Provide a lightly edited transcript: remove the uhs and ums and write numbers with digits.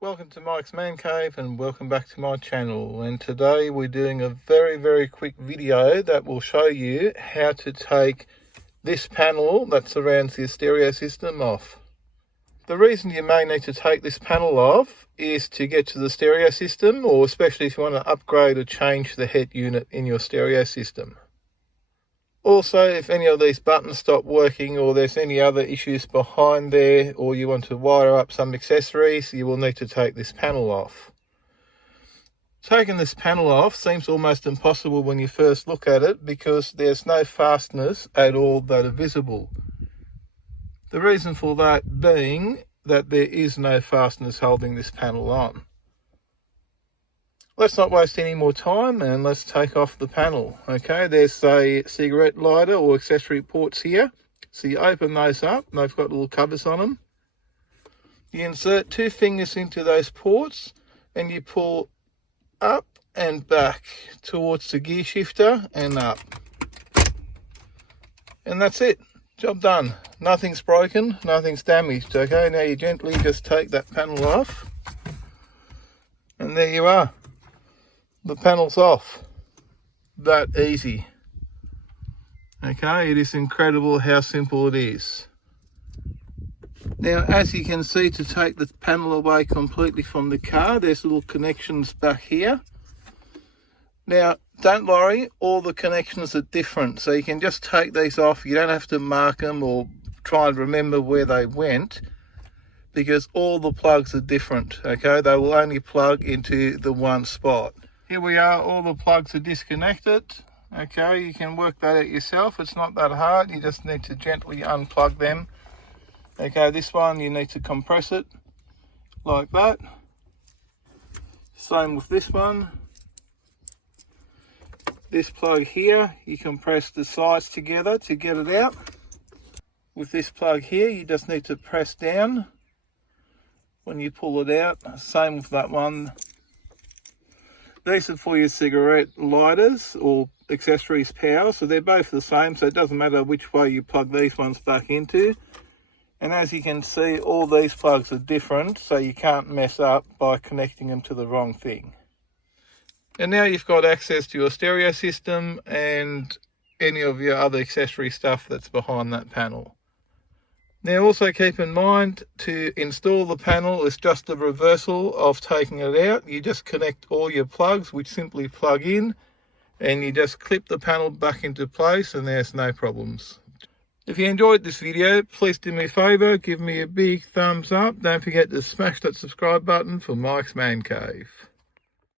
Welcome to Mike's Man Cave and welcome back to my channel, and today we're doing a very quick video that will show you how to take this panel that surrounds the stereo system off. The reason you may need to take this panel off is to get to the stereo system, or especially if you want to upgrade or change the head unit in your stereo system. Also, if any of these buttons stop working or there's any other issues behind there, or you want to wire up some accessories, you will need to take this panel off. Taking this panel off seems almost impossible when you first look at it because there's no fasteners at all that are visible. The reason for that being that there is no fasteners holding this panel on. Let's not waste any more time and let's take off the panel. Okay, there's a cigarette lighter or accessory ports here. So you open those up, and they've got little covers on them. You insert 2 fingers into those ports and you pull up and back towards the gear shifter and up. And that's it, job done. Nothing's broken, nothing's damaged. Okay, now you gently just take that panel off and there you are. The panel's off. That easy. Okay, it is incredible how simple it is. Now, as you can see, to take the panel away completely from the car, there's little connections back here. Now, don't worry, all the connections are different, so you can just take these off. You don't have to mark them or try and remember where they went, because all the plugs are different. Okay, they will only plug into the one spot. Here we are, all the plugs are disconnected. Okay, you can work that out yourself. It's not that hard. You just need to gently unplug them. Okay, this one, you need to compress it like that. Same with this one. This plug here, you compress the sides together to get it out. With this plug here, you just need to press down when you pull it out. Same with that one. These are for your cigarette lighters or accessories power, so they're both the same, so it doesn't matter which way you plug these ones back into. And as you can see, all these plugs are different, so you can't mess up by connecting them to the wrong thing. And now you've got access to your stereo system and any of your other accessory stuff that's behind that panel. Now also keep in mind, to install the panel is just a reversal of taking it out. You just connect all your plugs, which simply plug in, and you just clip the panel back into place and there's no problems. If you enjoyed this video, please do me a favour, give me a big thumbs up. Don't forget to smash that subscribe button for Mike's Man Cave.